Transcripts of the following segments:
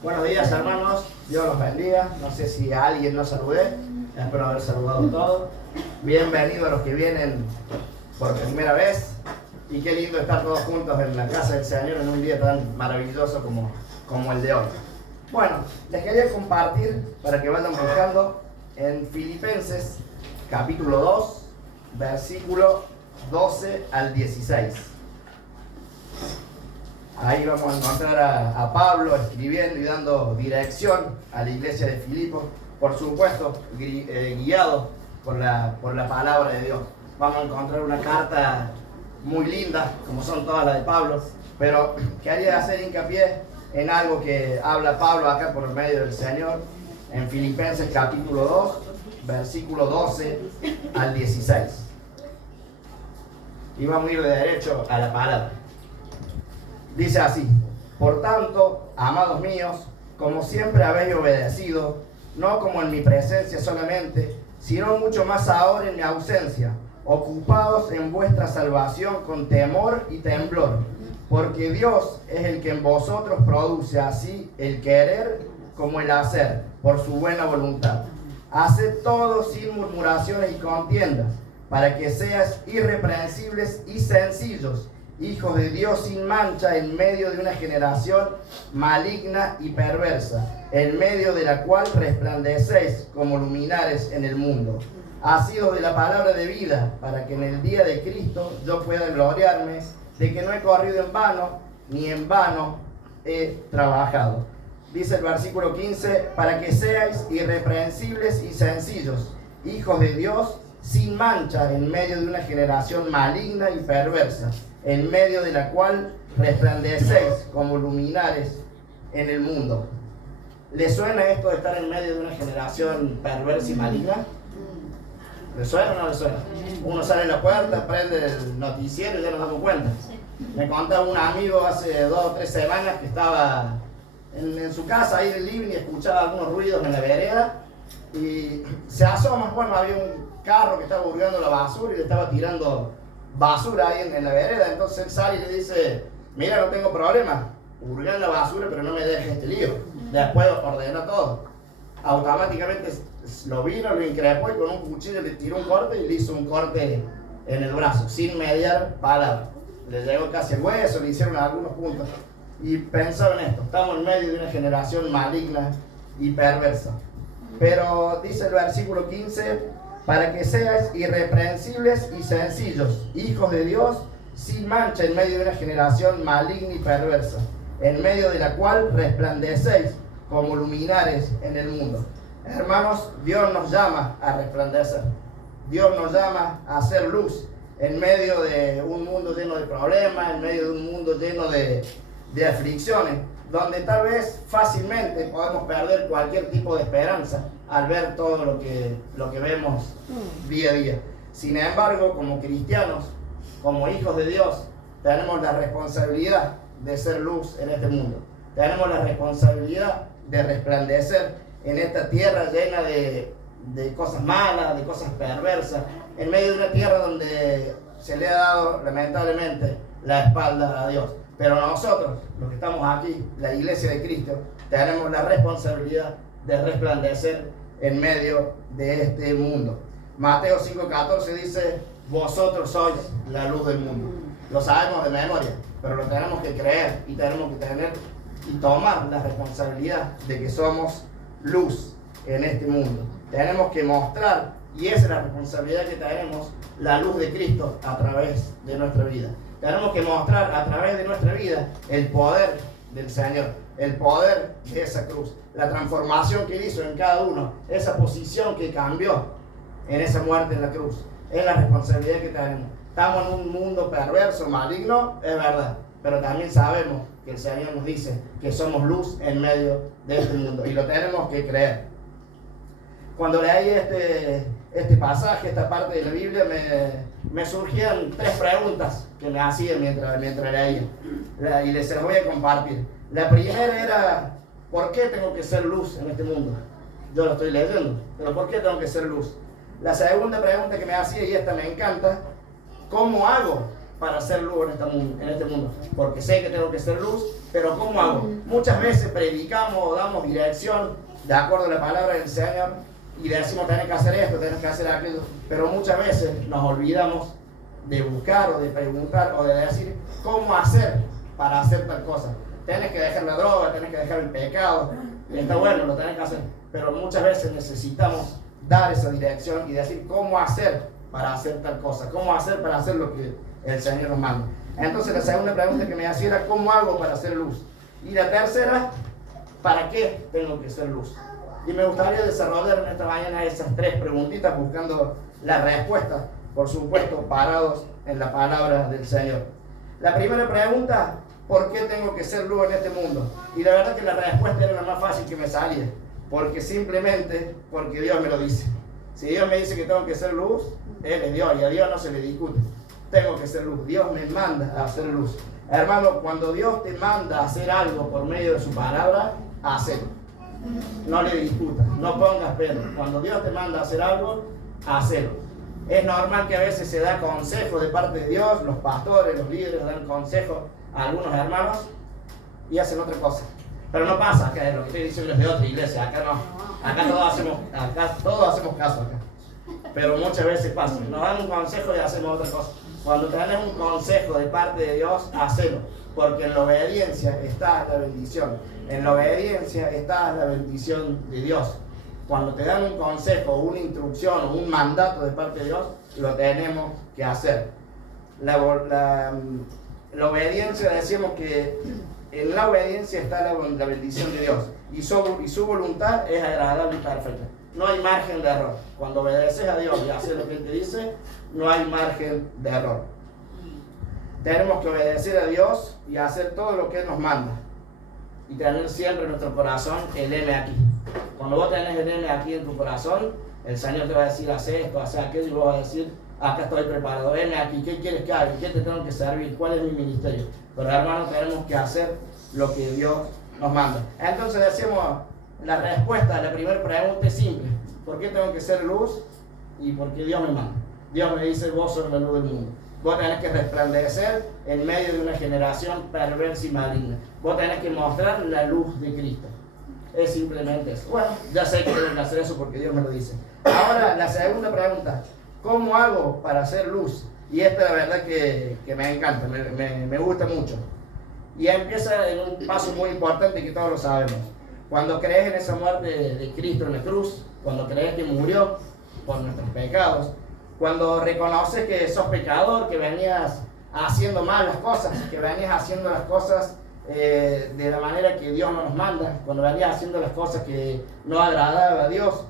Buenos días, hermanos, Dios los bendiga. No sé si a alguien no saludé, espero haber saludado a todos. Bienvenido a los que vienen por primera vez. Y qué lindo estar todos juntos en la casa del Señor en un día tan maravilloso como el de hoy. Bueno, les quería compartir para que vayan buscando en Filipenses capítulo 2, versículo 12 al 16. Ahí vamos a encontrar a Pablo escribiendo y dando dirección a la iglesia de Filipos, por supuesto guiado por la palabra de Dios. Vamos a encontrar una carta muy linda, como son todas las de Pablo, pero quería hacer hincapié en algo que habla Pablo acá por medio del Señor, en Filipenses capítulo 2, versículo 12 al 16. Y vamos a ir de derecho a la palabra. Dice así: por tanto, amados míos, como siempre habéis obedecido, no como en mi presencia solamente, sino mucho más ahora en mi ausencia, ocupados en vuestra salvación con temor y temblor, porque Dios es el que en vosotros produce así el querer como el hacer, por su buena voluntad. Haced todo sin murmuraciones y contiendas, para que seas irreprensibles y sencillos, hijos de Dios sin mancha, en medio de una generación maligna y perversa, en medio de la cual resplandecéis como luminares en el mundo, asidos de la palabra de vida, para que en el día de Cristo yo pueda gloriarme de que no he corrido en vano, ni en vano he trabajado. Dice el versículo 15, para que seáis irreprensibles y sencillos, hijos de Dios sin mancha, en medio de una generación maligna y perversa, en medio de la cual resplandecéis como luminares en el mundo. ¿Le suena esto de estar en medio de una generación perversa y maligna? ¿Le suena o no le suena? Uno sale en la puerta, prende el noticiero y ya nos damos cuenta. Me contaba un amigo hace 2 o 3 semanas que estaba en su casa, ahí en el living, y escuchaba algunos ruidos en la vereda y se asoma. Bueno, había un carro que estaba hurgando la basura y le estaba tirando basura ahí en la vereda. Entonces él sale y le dice: mira, no tengo problema, hurgar la basura, pero no me dejes este lío. Después ordenó todo. Automáticamente lo vino, lo increpó y con un cuchillo le tiró un corte y le hizo un corte en el brazo, sin mediar palabra. Le llegó casi el hueso, le hicieron algunos puntos. Y pensaba en esto: estamos en medio de una generación maligna y perversa. Pero dice el versículo 15, para que seáis irreprensibles y sencillos, hijos de Dios sin mancha, en medio de una generación maligna y perversa, en medio de la cual resplandecéis como luminares en el mundo. Hermanos, Dios nos llama a resplandecer. Dios nos llama a hacer luz en medio de un mundo lleno de problemas, en medio de un mundo lleno de aflicciones, donde tal vez fácilmente podemos perder cualquier tipo de esperanza al ver todo lo que vemos día a día. Sin embargo, como cristianos, como hijos de Dios, tenemos la responsabilidad de ser luz en este mundo. Tenemos la responsabilidad de resplandecer en esta tierra llena de cosas malas, de cosas perversas, en medio de una tierra donde se le ha dado lamentablemente la espalda a Dios. Pero nosotros, los que estamos aquí, la iglesia de Cristo, tenemos la responsabilidad de resplandecer en medio de este mundo. Mateo 5:14 dice: vosotros sois la luz del mundo. Lo sabemos de memoria, pero lo tenemos que creer y tenemos que tener y tomar la responsabilidad de que somos luz en este mundo. Tenemos que mostrar, y esa es la responsabilidad que tenemos, la luz de Cristo a través de nuestra vida. Tenemos que mostrar a través de nuestra vida el poder del Señor, el poder de esa cruz, la transformación que hizo en cada uno, esa posición que cambió en esa muerte en la cruz. Es la responsabilidad que tenemos. Estamos en un mundo perverso, maligno, es verdad, pero también sabemos que el Señor nos dice que somos luz en medio de este mundo y lo tenemos que creer. Cuando leí este pasaje, esta parte de la Biblia, me surgían 3 preguntas que me hacían mientras leía, y les voy a compartir. La primera era: ¿por qué tengo que ser luz en este mundo? Yo lo estoy leyendo, pero ¿por qué tengo que ser luz? La segunda pregunta que me hacía, y esta me encanta: ¿cómo hago para hacer luz en este mundo? Porque sé que tengo que ser luz, pero ¿cómo hago? Muchas veces predicamos o damos dirección de acuerdo a la palabra del Señor y decimos tenés que hacer esto, tenés que hacer aquello, pero muchas veces nos olvidamos de buscar o de preguntar o de decir cómo hacer para hacer tal cosa. Tenés que dejar la droga, tenés que dejar el pecado, y está bueno, lo tenés que hacer, pero muchas veces necesitamos dar esa dirección y decir cómo hacer para hacer tal cosa, cómo hacer para hacer lo que el Señor nos manda. Entonces la segunda pregunta que me hacía era ¿cómo hago para hacer luz? Y la tercera, ¿para qué tengo que ser luz? Y me gustaría desarrollar en esta mañana esas tres preguntitas buscando la respuesta, por supuesto, parados en la palabra del Señor. La primera pregunta, ¿por qué tengo que ser luz en este mundo? Y la verdad que la respuesta era la más fácil que me salía, porque simplemente porque Dios me lo dice. Si Dios me dice que tengo que ser luz, Él es Dios y a Dios no se le discute. Tengo que ser luz, Dios me manda a hacer luz. Hermano, cuando Dios te manda a hacer algo por medio de su palabra, hazlo. No le discutas, no pongas pero. Cuando Dios te manda a hacer algo, hazlo. Es normal que a veces se da consejo de parte de Dios, los pastores, los líderes dan consejo a algunos hermanos y hacen otra cosa. Pero no pasa, acá lo que estoy diciendo es de otra iglesia, acá no. Acá todos hacemos caso acá. Pero muchas veces pasa, nos dan un consejo y hacemos otra cosa. Cuando tenés un consejo de parte de Dios, hacelo, porque en la obediencia está la bendición. En la obediencia está la bendición de Dios. Cuando te dan un consejo, una instrucción o un mandato de parte de Dios, lo tenemos que hacer. La obediencia, decimos que en la obediencia está la bendición de Dios y su voluntad es agradable y perfecta. No hay margen de error. Cuando obedeces a Dios y haces lo que Él te dice, no hay margen de error. Tenemos que obedecer a Dios y hacer todo lo que Él nos manda. Y tener siempre en nuestro corazón el M aquí. Cuando vos tenés el M aquí en tu corazón, el Señor te va a decir, haz esto, haz aquello, y vos vas a decir, acá estoy preparado, M aquí, ¿qué quieres que haga? ¿Qué te tengo que servir? ¿Cuál es mi ministerio? Pero hermanos, tenemos que hacer lo que Dios nos manda. Entonces decimos, la respuesta a la primera pregunta es simple. ¿Por qué tengo que ser luz? Y porque Dios me manda. Dios me dice, vos sos la luz del mundo. Vos tenés que resplandecer en medio de una generación perversa y maligna. Vos tenés que mostrar la luz de Cristo. Es simplemente eso. Bueno, ya sé que tengo que hacer eso porque Dios me lo dice. Ahora, la segunda pregunta. ¿Cómo hago para hacer luz? Y esta la verdad que me encanta, me gusta mucho. Y empieza en un paso muy importante que todos lo sabemos. Cuando crees en esa muerte de Cristo en la cruz, cuando crees que murió por nuestros pecados, cuando reconoces que sos pecador, que venías haciendo mal las cosas, que venías haciendo las cosas de la manera que Dios no nos manda, cuando venías haciendo las cosas que no agradaban a Dios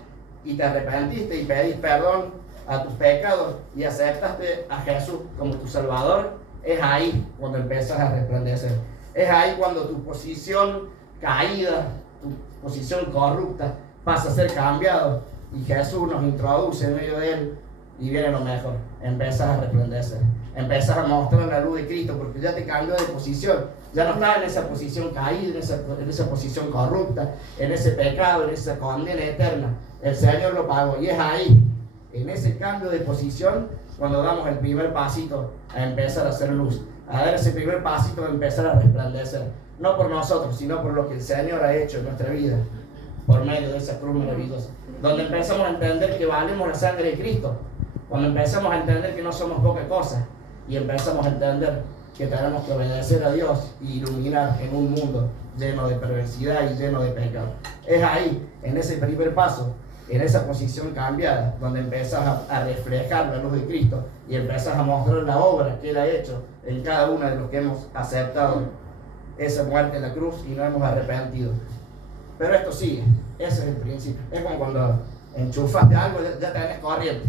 y te arrepentiste y pedís perdón a tus pecados y aceptaste a Jesús como tu Salvador, es ahí cuando empiezas a resplandecer. Es ahí cuando tu posición caída, tu posición corrupta pasa a ser cambiado y Jesús nos introduce en medio de él y viene lo mejor. Empiezas a resplandecer, empiezas a mostrar la luz de Cristo porque ya te cambió de posición. Ya no estás en esa posición caída, en esa posición corrupta, en ese pecado, en esa condena eterna. El Señor lo pagó y es ahí, en ese cambio de posición, cuando damos el primer pasito a empezar a hacer luz, a dar ese primer pasito a empezar a resplandecer, no por nosotros, sino por lo que el Señor ha hecho en nuestra vida, por medio de esa cruz maravillosa, donde empezamos a entender que valemos la sangre de Cristo, cuando empezamos a entender que no somos poca cosa, y empezamos a entender que tenemos que obedecer a Dios y iluminar en un mundo lleno de perversidad y lleno de pecado. Es ahí, en ese primer paso, en esa posición cambiada, donde empiezas a reflejar la luz de Cristo y empiezas a mostrar la obra que Él ha hecho en cada uno de los que hemos aceptado esa muerte en la cruz y no hemos arrepentido. Pero esto sigue, ese es el principio. Es como cuando enchufaste algo, ya tenés corriente,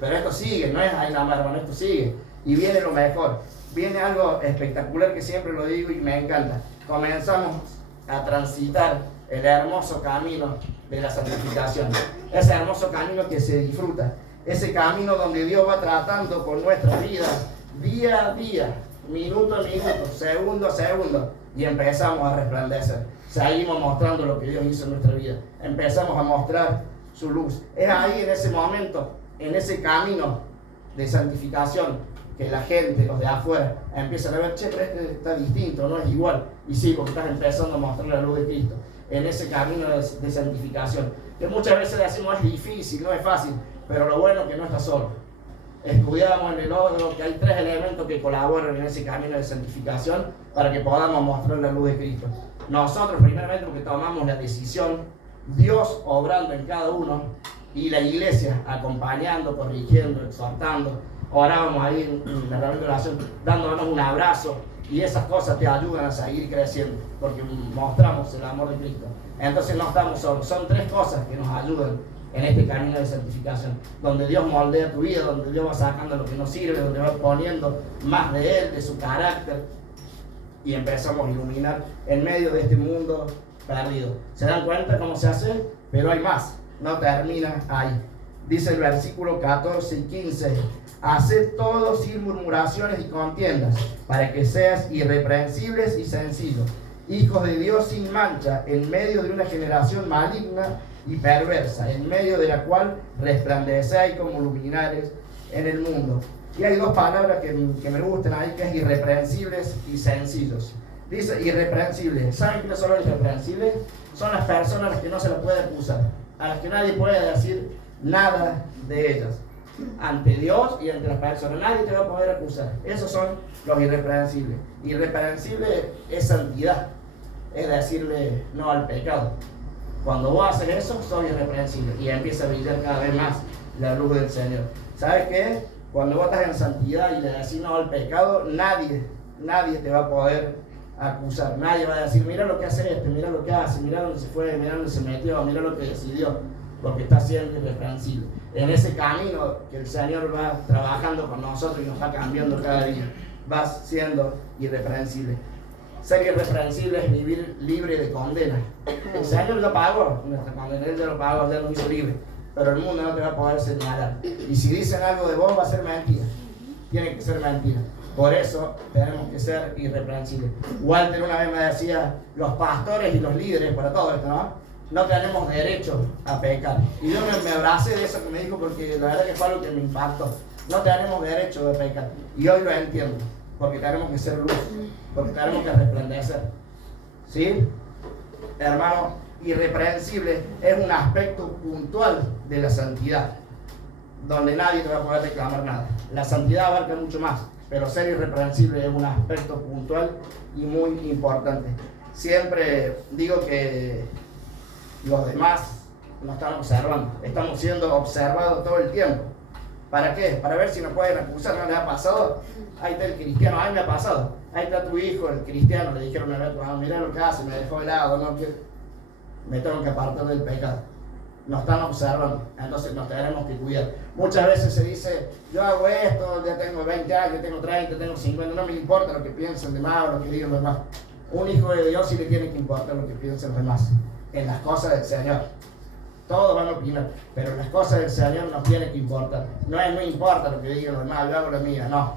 pero esto sigue, no es ahí nada más, hermano, esto sigue. Y viene lo mejor, viene algo espectacular que siempre lo digo y me encanta. Comenzamos a transitar el hermoso camino de la santificación, ese hermoso camino que se disfruta, ese camino donde Dios va tratando con nuestras vidas día a día, minuto a minuto, segundo a segundo, y empezamos a resplandecer. Seguimos mostrando lo que Dios hizo en nuestra vida, empezamos a mostrar su luz. Es ahí, en ese momento, en ese camino de santificación, que la gente, los de afuera, empiezan a ver, che, pero este está distinto, no es igual. Y sí, porque estás empezando a mostrar la luz de Cristo en ese camino de santificación. Que muchas veces decimos es difícil, no es fácil, pero lo bueno es que no estás solo. Estudiamos en el otro que hay 3 elementos que colaboran en ese camino de santificación para que podamos mostrar la luz de Cristo. Nosotros, primeramente, porque tomamos la decisión, Dios obrando en cada uno y la iglesia acompañando, corrigiendo, exhortando. Orábamos ahí en la reunión de oración, dándonos un abrazo, y esas cosas te ayudan a seguir creciendo porque mostramos el amor de Cristo. Entonces no estamos solos. Son 3 cosas que nos ayudan en este camino de santificación, donde Dios moldea tu vida, donde Dios va sacando lo que no sirve, donde va poniendo más de Él, de su carácter, y empezamos a iluminar en medio de este mundo perdido. ¿Se dan cuenta cómo se hace? Pero hay más, no termina ahí. Dice el versículo 14 y 15: haced todo sin murmuraciones y contiendas, para que seas irreprensibles y sencillos, hijos de Dios sin mancha, en medio de una generación maligna y perversa, en medio de la cual resplandecéis como luminares en el mundo. Y hay 2 palabras que me gustan ahí, que es irreprensibles y sencillos. Dice irreprensibles. ¿Saben quiénes son los irreprensibles? Son las personas a las que no se les puede acusar, a las que nadie puede decir nada de ellas. Ante Dios y ante las personas, nadie te va a poder acusar. Esos son los irreprensibles. Irreprensible es santidad, es decirle no al pecado. Cuando vos haces eso, sos irreprensible y empieza a brillar cada vez más la luz del Señor. ¿Sabes qué? Cuando vos estás en santidad y le decís no al pecado, nadie te va a poder acusar. Nadie va a decir, mira lo que hace este, mira lo que hace, mira dónde se fue, mira dónde se metió, mira lo que decidió, porque está siendo irreprensible. En ese camino que el Señor va trabajando con nosotros y nos va cambiando cada día, vas siendo irreprensible. Ser irreprensible es vivir libre de condena. El Señor lo pagó, nuestra condena, Él ya lo pagó, ya lo hizo libre. Pero el mundo no te va a poder señalar. Y si dicen algo de vos, va a ser mentira. Tiene que ser mentira. Por eso tenemos que ser irreprensibles. Walter una vez me decía, los pastores y los líderes, para todo esto, no tenemos derecho a pecar. Y yo me abracé de eso que me dijo, porque la verdad que fue algo que me impactó. No tenemos derecho de pecar. Y hoy lo entiendo, porque tenemos que ser luz, porque tenemos que resplandecer. ¿Sí? Hermano, irreprensible es un aspecto puntual de la santidad, donde nadie te va a poder reclamar nada. La santidad abarca mucho más, pero ser irreprensible es un aspecto puntual y muy importante. Siempre digo que los demás nos están observando, estamos siendo observados todo el tiempo. ¿Para qué? Para ver si nos pueden acusar. ¿No les ha pasado? Ahí está el cristiano, a mí me ha pasado. Ahí está tu hijo, el cristiano, le dijeron a ver, mira lo que hace, me dejó helado, no quiero, me tengo que apartar del pecado. Nos están observando, entonces nos tenemos que cuidar. Muchas veces se dice, yo hago esto, ya tengo 20 años, tengo 30, tengo 50, no me importa lo que piensen de más o lo que digan los demás. Un hijo de Dios sí le tiene que importar lo que piensen los demás, en las cosas del Señor. Todos van a opinar, pero en las cosas del Señor nos tiene que importar. No importa lo que digan los demás, yo hago lo mío, no.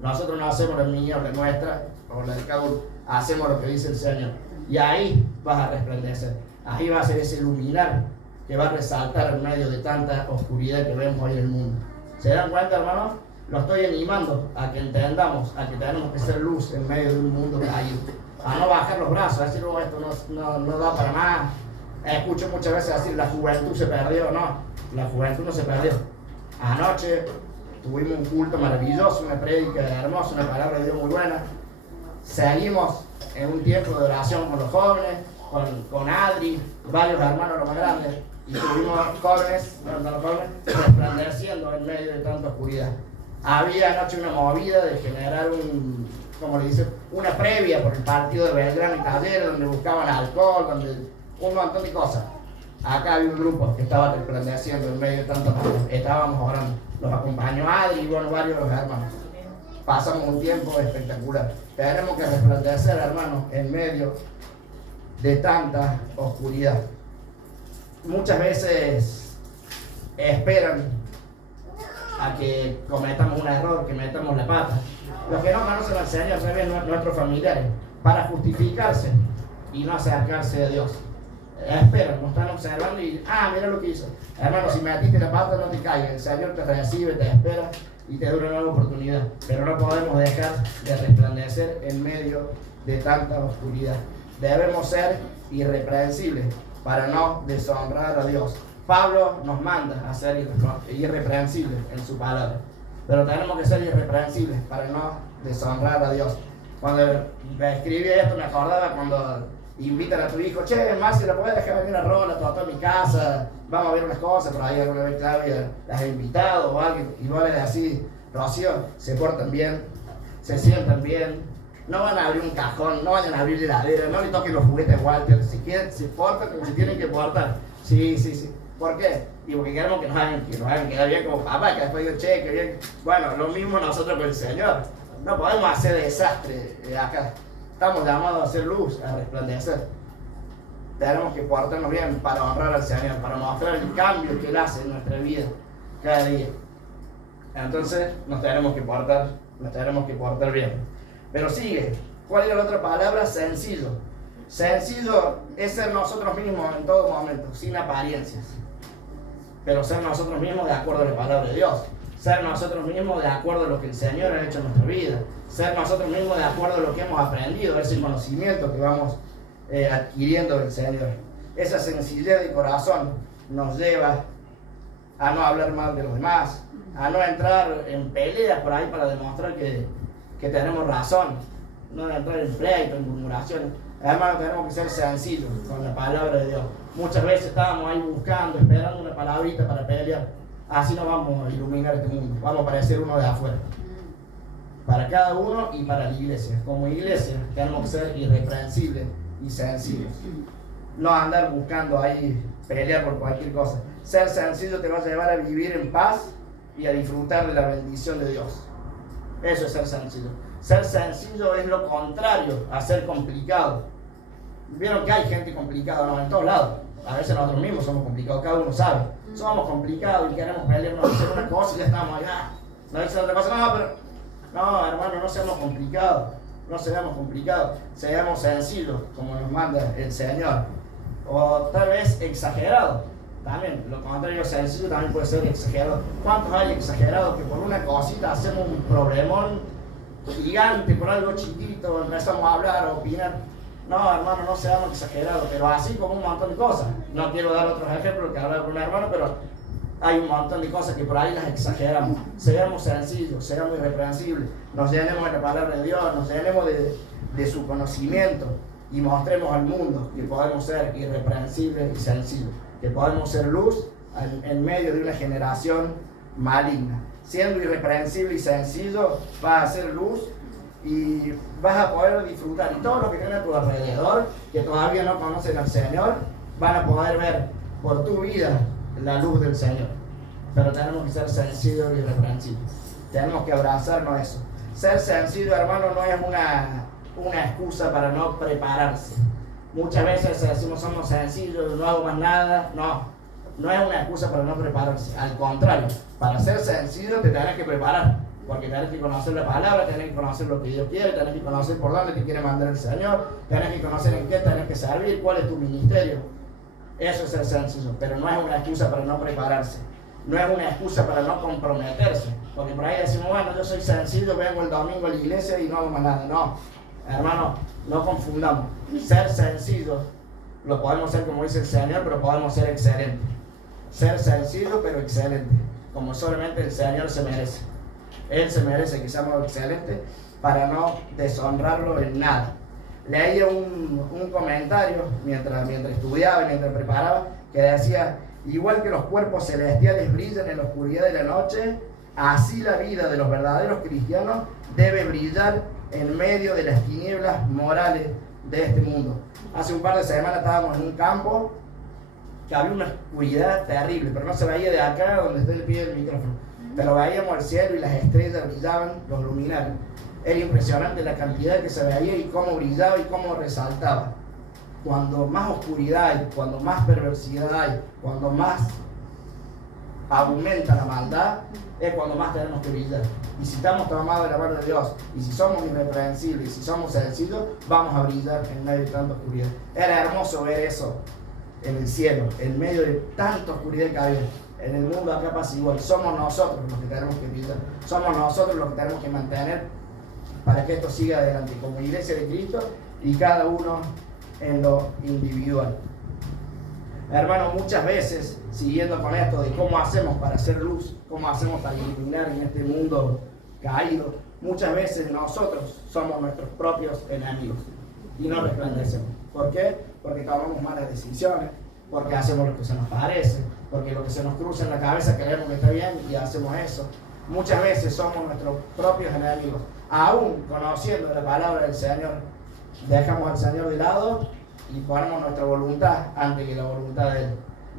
Nosotros no hacemos lo mío, la nuestra, o la de cada uno, hacemos lo que dice el Señor. Y ahí vas a resplandecer, ahí va a ser ese luminar que va a resaltar en medio de tanta oscuridad que vemos hoy en el mundo. ¿Se dan cuenta, hermanos? Lo estoy animando a que entendamos, a que tenemos que ser luz en medio de un mundo caído. A no bajar los brazos, a decir, oh, esto no da para más. Escucho muchas veces decir, la juventud se perdió. No, la juventud no se perdió. Anoche tuvimos un culto maravilloso, una prédica hermosa, una palabra de Dios muy buena. Seguimos en un tiempo de oración con los jóvenes, con Adri, varios hermanos los más grandes, y tuvimos jóvenes resplandeciendo en medio de tanta oscuridad. Había anoche una movida de generar una previa por el partido de Belgrano y Talleres, donde buscaban alcohol, donde un montón de cosas. Acá había un grupo que estaba resplandeciendo en medio de tanta oscuridad. Estábamos orando. Los acompañó Adri y varios de los hermanos. Pasamos un tiempo espectacular. Tenemos que resplandecer, hermanos, en medio de tanta oscuridad. Muchas veces esperan a que cometamos un error, que metamos la pata. Los que no conocen al Señor, nuestros familiares, para justificarse y no acercarse a Dios. Esperan, nos están observando y, mira lo que hizo. Hermano, si metiste la pata, no te caigas. El Señor te recibe, te espera y te da una nueva oportunidad. Pero no podemos dejar de resplandecer en medio de tanta oscuridad. Debemos ser irreprensibles para no deshonrar a Dios. Pablo nos manda a ser irreprensibles en su palabra. Pero tenemos que ser irreprensibles para no deshonrar a Dios. Cuando escribí esto me acordaba cuando invitan a tu hijo, che, Marci, ¿la puedes dejar venir a Rola, a mi casa? Vamos a ver unas cosas, por ahí alguna vez Claudia las ha invitado o alguien, y vos le das así, Rocío, se portan bien, se sientan bien, no van a abrir un cajón, no vayan a abrir la heladera, no le toquen los juguetes a Walter, si quieren, se portan como se tienen que portar. Sí. ¿Por qué? Y porque queremos que nos hagan quedar bien como papá, que después digan, che, que bien. Bueno, lo mismo nosotros con el Señor. No podemos hacer desastre acá. Estamos llamados a hacer luz, a resplandecer. Tenemos que portarnos bien para honrar al Señor, para mostrar el cambio que Él hace en nuestra vida cada día. Entonces nos tenemos que portar bien. Pero sigue. ¿Cuál era la otra palabra? Sencillo. Sencillo es ser nosotros mismos en todo momento, sin apariencias. Pero ser nosotros mismos de acuerdo a la palabra de Dios. Ser nosotros mismos de acuerdo a lo que el Señor ha hecho en nuestra vida. Ser nosotros mismos de acuerdo a lo que hemos aprendido, ese conocimiento que vamos adquiriendo del Señor. Esa sencillez de corazón nos lleva a no hablar mal de los demás, a no entrar en peleas por ahí para demostrar que tenemos razón, no entrar en pleito, en murmuraciones. Hermano, tenemos que ser sencillos con la palabra de Dios. Muchas veces estábamos ahí buscando, esperando una palabrita para pelear. Así no vamos a iluminar este mundo, vamos a parecer uno de afuera. Para cada uno y para la iglesia. Como iglesia tenemos que ser irreprensibles y sencillos. No andar buscando ahí pelear por cualquier cosa. Ser sencillo te va a llevar a vivir en paz y a disfrutar de la bendición de Dios. Eso es ser sencillo. Ser sencillo es lo contrario a ser complicado. Vieron que hay gente complicada, ¿no? En todos lados. A veces nosotros mismos somos complicados, cada uno sabe. Somos complicados y queremos pelearnos, hacer una cosa y ya estamos allá. No dicen otra cosa, no, hermano, no seamos complicados. No seamos complicados, seamos sencillos, como nos manda el Señor. O tal vez exagerados. También, lo contrario sencillo también puede ser exagerado. ¿Cuántos hay exagerados que por una cosita hacemos un problemón gigante, por algo chiquito, empezamos a hablar, a opinar? No, hermano, no seamos exagerados, pero así como un montón de cosas. No quiero dar otros ejemplos que hablar con un hermano, pero hay un montón de cosas que por ahí las exageramos. Seamos sencillos, seamos irreprensibles, nos llenemos de la palabra de Dios, nos llenemos de su conocimiento y mostremos al mundo que podemos ser irreprensibles y sencillos, que podemos ser luz en medio de una generación maligna. Siendo irreprensible y sencillo, vas a ser luz y vas a poder disfrutar. Y todos los que estén a tu alrededor, que todavía no conocen al Señor, van a poder ver por tu vida la luz del Señor. Pero tenemos que ser sencillos y irreprensibles. Tenemos que abrazarnos a eso. Ser sencillo, hermano, no es una excusa para no prepararse. Muchas veces decimos somos sencillos, no hago más nada. No es una excusa para no prepararse. Al contrario, para ser sencillo te tenés que preparar. Porque tenés que conocer la palabra, tenés que conocer lo que Dios quiere, tenés que conocer por dónde te quiere mandar el Señor, tenés que conocer en qué tenés que servir, cuál es tu ministerio. Eso es ser sencillo, pero no es una excusa para no prepararse. No es una excusa para no comprometerse. Porque por ahí decimos, bueno, yo soy sencillo, vengo el domingo a la iglesia y no hago más nada. No, hermano, no confundamos. Ser sencillo lo podemos ser como dice el Señor, pero podemos ser excelentes. Ser sencillo, pero excelente, como solamente el Señor se merece. Él se merece que seamos excelentes para no deshonrarlo en nada. Leía un comentario mientras estudiaba y mientras preparaba, que decía, igual que los cuerpos celestiales brillan en la oscuridad de la noche, así la vida de los verdaderos cristianos debe brillar en medio de las tinieblas morales de este mundo. Hace un par de semanas estábamos en un campo que había una oscuridad terrible, pero no se veía de acá donde está el pie del micrófono. Pero veíamos el cielo y las estrellas brillaban, los luminarios. Era impresionante la cantidad que se veía y cómo brillaba y cómo resaltaba. Cuando más oscuridad hay, cuando más perversidad hay, cuando más aumenta la maldad, es cuando más tenemos que brillar. Y si estamos tomados de la mano de Dios, y si somos irreprensibles, y si somos sencillos, vamos a brillar en medio de tanta oscuridad. Era hermoso ver eso en el cielo, en medio de tanta oscuridad que había. En el mundo acá pasa igual. Somos nosotros los que tenemos que brillar. Somos nosotros los que tenemos que mantener para que esto siga adelante, como iglesia de Cristo y cada uno en lo individual. Hermanos, muchas veces, siguiendo con esto de cómo hacemos para hacer luz, cómo hacemos para iluminar en este mundo caído, muchas veces nosotros somos nuestros propios enemigos y no resplandecemos. ¿Por qué? Porque tomamos malas decisiones, porque hacemos lo que se nos parece, porque lo que se nos cruza en la cabeza creemos que está bien y hacemos eso. Muchas veces somos nuestros propios enemigos. Aún conociendo la palabra del Señor, dejamos al Señor de lado y ponemos nuestra voluntad antes que la voluntad de Él.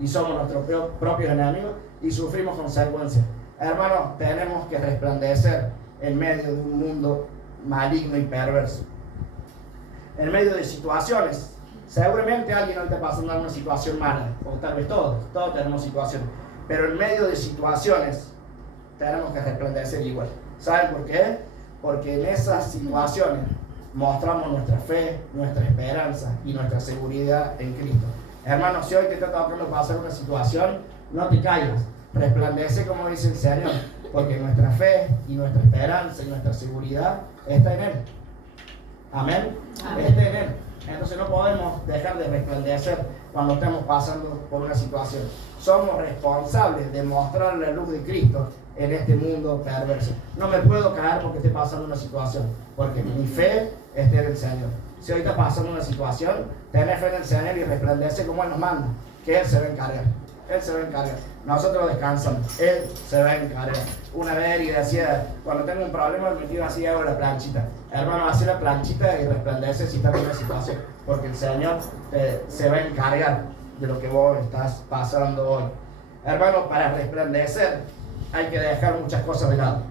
Y somos nuestros propios enemigos y sufrimos consecuencias. Hermanos, tenemos que resplandecer en medio de un mundo maligno y perverso. En medio de situaciones, seguramente alguien hoy está pasando una situación mala, o tal vez todos tenemos situaciones, pero en medio de situaciones tenemos que resplandecer igual. ¿Saben por qué? Porque en esas situaciones mostramos nuestra fe, nuestra esperanza y nuestra seguridad en Cristo. Hermanos, si hoy te está tocando pasar una situación, no te caigas, resplandece como dice el Señor, porque nuestra fe y nuestra esperanza y nuestra seguridad está en Él. Amén. Está en Él. Entonces no podemos dejar de resplandecer cuando estemos pasando por una situación. Somos responsables de mostrar la luz de Cristo en este mundo perverso. No me puedo caer porque esté pasando una situación, porque mi fe está en el Señor. Si hoy está pasando una situación, tener fe en el Señor y resplandece como Él nos manda, que Él se va a encargar. Él se va a encargar. Nosotros descansamos, Él se va a encargar. Una vez Eri decía, cuando tengo un problema me tiro así y hago la planchita. Hermano, hace la planchita y resplandece si está en una situación, porque el Señor se va a encargar de lo que vos estás pasando hoy. Hermano, para resplandecer hay que dejar muchas cosas de lado.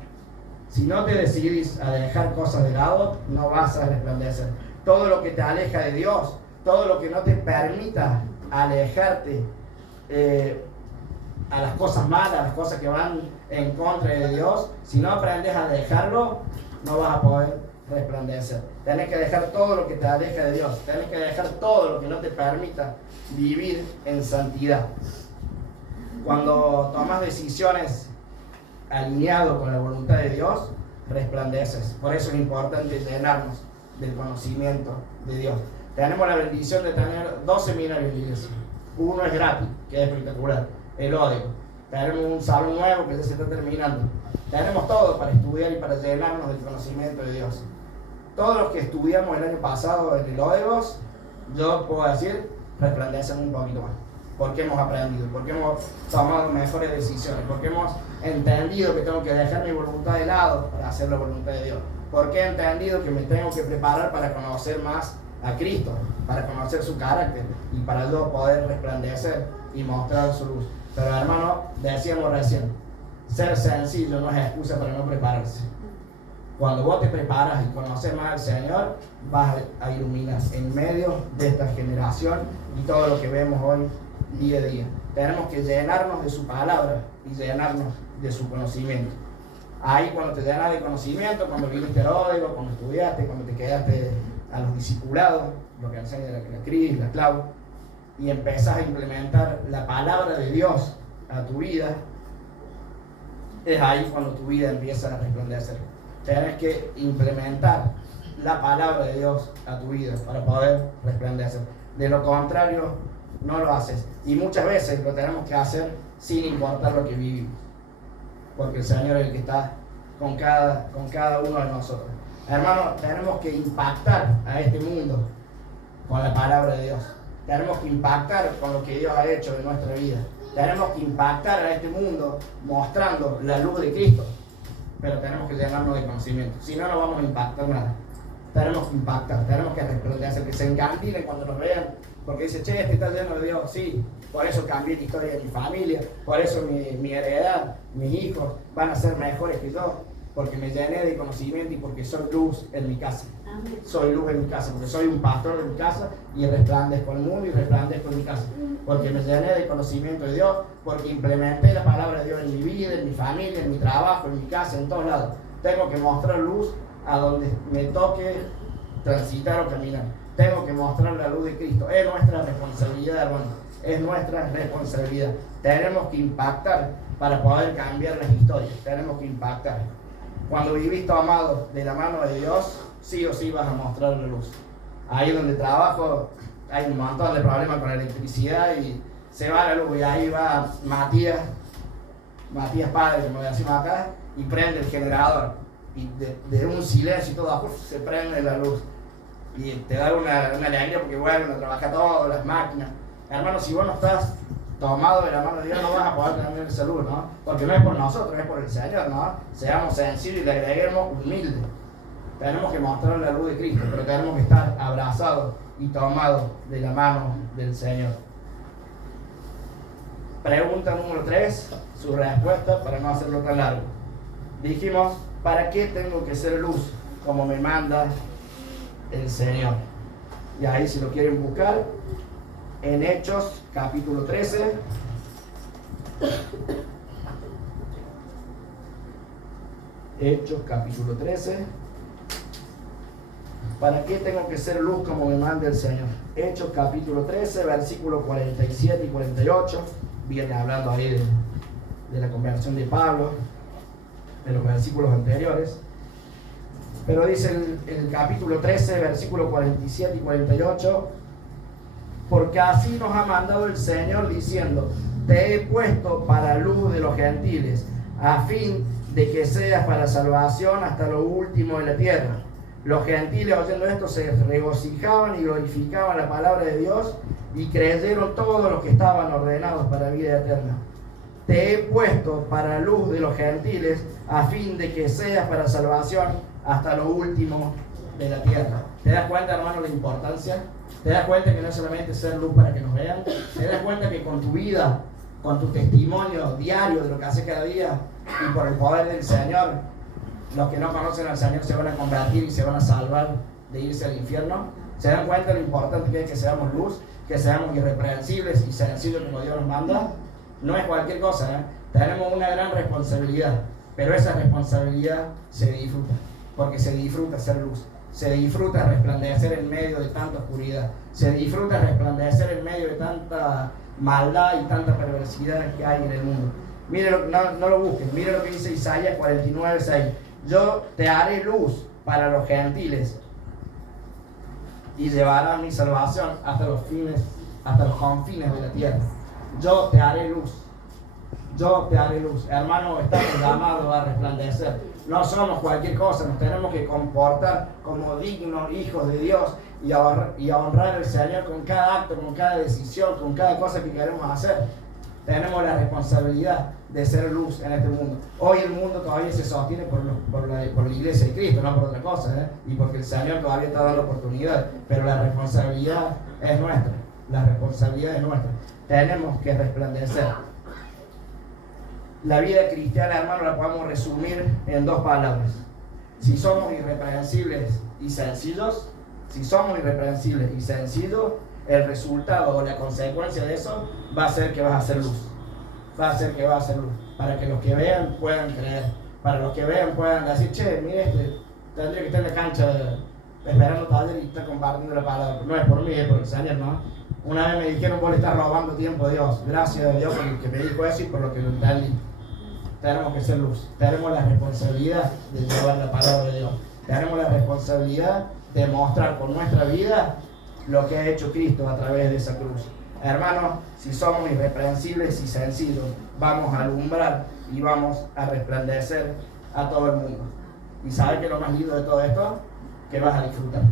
Si no te decidís a dejar cosas de lado, no vas a resplandecer. Todo lo que te aleja de Dios, todo lo que no te permita alejarte a las cosas malas, a las cosas que van en contra de Dios, si no aprendes a dejarlo, no vas a poder resplandecer. Tienes que dejar todo lo que te aleja de Dios, tienes que dejar todo lo que no te permita vivir en santidad. Cuando tomas decisiones alineado con la voluntad de Dios, resplandeces. Por eso es importante llenarnos del conocimiento de Dios. Tenemos la bendición de tener 2 seminarios en la iglesia. Uno es gratis, que es espectacular, el Ódego. Tenemos un salón nuevo que ya se está terminando. Tenemos todo para estudiar y para llenarnos del conocimiento de Dios. Todos los que estudiamos el año pasado en el Ódego, yo puedo decir, resplandecen un poquito más. Porque hemos aprendido, porque hemos tomado mejores decisiones, porque hemos entendido que tengo que dejar mi voluntad de lado para hacer la voluntad de Dios. Porque he entendido que me tengo que preparar para conocer más a Cristo, para conocer su carácter y para yo poder resplandecer y mostrar su luz. Pero hermano, decíamos recién, ser sencillo no es excusa para no prepararse. Cuando vos te preparas y conoces más al Señor, vas a iluminar en medio de esta generación y todo lo que vemos hoy día a día. Tenemos que llenarnos de su palabra y llenarnos de su conocimiento. Ahí cuando te llenas de conocimiento, cuando viniste al Ódego, cuando estudiaste, cuando te quedaste a los discipulados, lo que enseña la Cris, la Clau, y empezás a implementar la palabra de Dios a tu vida, es ahí cuando tu vida empieza a resplandecer. Tienes que implementar la palabra de Dios a tu vida para poder resplandecer. De lo contrario, no lo haces. Y muchas veces lo tenemos que hacer sin importar lo que vivimos. Porque el Señor es el que está con cada uno de nosotros. Hermanos, tenemos que impactar a este mundo con la palabra de Dios. Tenemos que impactar con lo que Dios ha hecho en nuestra vida. Tenemos que impactar a este mundo mostrando la luz de Cristo. Pero tenemos que llenarnos de conocimiento. Si no, no vamos a impactar nada. Tenemos que impactar, tenemos que resplandecer, que se encandilen cuando nos vean. Porque dice, che, este está lleno de Dios. Sí, por eso cambié la historia de mi familia. Por eso mi heredad, mis hijos van a ser mejores que yo. Porque me llené de conocimiento y porque soy luz en mi casa. Amén. Soy luz en mi casa, porque soy un pastor en mi casa y resplandezco el mundo y resplandezco en mi casa. Porque me llené de conocimiento de Dios, porque implementé la palabra de Dios en mi vida, en mi familia, en mi trabajo, en mi casa, en todos lados. Tengo que mostrar luz a donde me toque transitar o caminar. tengo que mostrar la luz de Cristo. Es nuestra responsabilidad, hermano. Es nuestra responsabilidad. Tenemos que impactar para poder cambiar las historias. Tenemos que impactar. Cuando vivís tomado de la mano de Dios, sí o sí vas a mostrar la luz. Ahí donde trabajo hay un montón de problemas con la electricidad y se va la luz. Y ahí va Matías padre, como le decimos acá, y prende el generador. Y de un silencio y todo, se prende la luz. Y te da una alegría porque vuelven a trabajar todas las máquinas. Hermano, si vos no estás tomado de la mano de Dios, no vas a poder tener esa luz, ¿no? Porque no es por nosotros, es por el Señor, ¿no? Seamos sencillos y le agreguemos humildes. Tenemos que mostrar la luz de Cristo, pero tenemos que estar abrazados y tomados de la mano del Señor. Pregunta número 3, su respuesta para no hacerlo tan largo. Dijimos, ¿para qué tengo que ser luz como me manda el Señor? Y ahí, si lo quieren buscar, en Hechos capítulo 13. Hechos capítulo 13. ¿Para qué tengo que ser luz como me manda el Señor? Hechos capítulo 13, versículos 47 y 48. Viene hablando ahí de la conversión de Pablo, de los versículos anteriores. Pero dice el capítulo 13, versículos 47 y 48. Porque así nos ha mandado el Señor diciendo: te he puesto para luz de los gentiles, a fin de que seas para salvación hasta lo último de la tierra. Los gentiles, oyendo esto, se regocijaban y glorificaban la palabra de Dios, y creyeron todos los que estaban ordenados para vida eterna. Te he puesto para luz de los gentiles, a fin de que seas para salvación hasta lo último de la tierra. ¿Te das cuenta, hermano, la importancia? ¿Te das cuenta que no es solamente ser luz para que nos vean? ¿Te das cuenta que con tu vida, con tu testimonio diario de lo que haces cada día, y por el poder del Señor, los que no conocen al Señor se van a convertir y se van a salvar de irse al infierno? ¿Se dan cuenta de lo importante que es que seamos luz, que seamos irreprensibles y sencillos como Dios nos manda? No es cualquier cosa, ¿eh? Tenemos una gran responsabilidad, pero esa responsabilidad se disfruta, porque se disfruta ser luz. Se disfruta resplandecer en medio de tanta oscuridad. Se disfruta resplandecer en medio de tanta maldad y tanta perversidad que hay en el mundo. Mire, no lo busquen. Mire lo que dice Isaías 49:6. Yo te haré luz para los gentiles y llevarás mi salvación hasta los confines de la tierra. Yo te haré luz. Yo te haré luz. Hermano, estamos llamados a resplandecer. No somos cualquier cosa, nos tenemos que comportar como dignos hijos de Dios y a honrar al Señor con cada acto, con cada decisión, con cada cosa que queremos hacer. Tenemos la responsabilidad de ser luz en este mundo. Hoy el mundo todavía se sostiene por la iglesia de Cristo, no por otra cosa, ¿eh? Y porque el Señor todavía está dando oportunidad, pero la responsabilidad es nuestra. La responsabilidad es nuestra. Tenemos que resplandecer. La vida cristiana, hermano, la podemos resumir en 2 palabras. Si somos irreprensibles y sencillos, el resultado o la consecuencia de eso va a ser que vas a hacer luz. Para que los que vean puedan creer. Para los que vean puedan decir: che, mire, tendría que estar en la cancha esperando taller y está compartiendo la palabra. No es por mí, es por el Señor, ¿no? Una vez me dijeron: vos le estás robando tiempo a Dios. Gracias a Dios por el que me dijo eso y por lo que lo entendí. Tenemos que ser luz. Tenemos la responsabilidad de llevar la palabra de Dios. Tenemos la responsabilidad de mostrar con nuestra vida lo que ha hecho Cristo a través de esa cruz. Hermanos, si somos irreprensibles y sencillos, vamos a alumbrar y vamos a resplandecer a todo el mundo. ¿Y sabes qué es lo más lindo de todo esto? Que vas a disfrutar.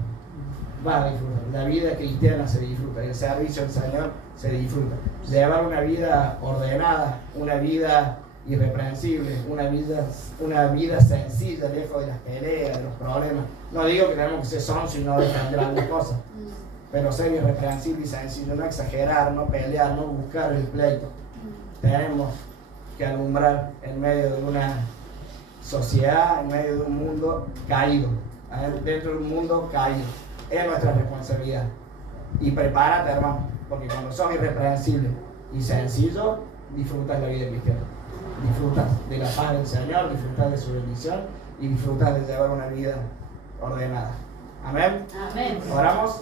La vida cristiana se disfruta, el servicio al Señor se disfruta. Llevar una vida ordenada, una vida irreprensible, una vida sencilla, lejos de las peleas, de los problemas. No digo que tenemos que ser sonsos y no defender algunas cosas, pero ser irreprensible y sencillo, no exagerar, no pelear, no buscar el pleito. Tenemos que alumbrar en medio de una sociedad, en medio de un mundo caído, dentro de un mundo caído. Es nuestra responsabilidad. Y prepárate, hermano, porque cuando sos irreprensible y sencillo, disfrutas la vida cristiana. Disfrutas de la paz del Señor, disfrutas de su bendición y disfrutas de llevar una vida ordenada. Amén. Amén. Oramos.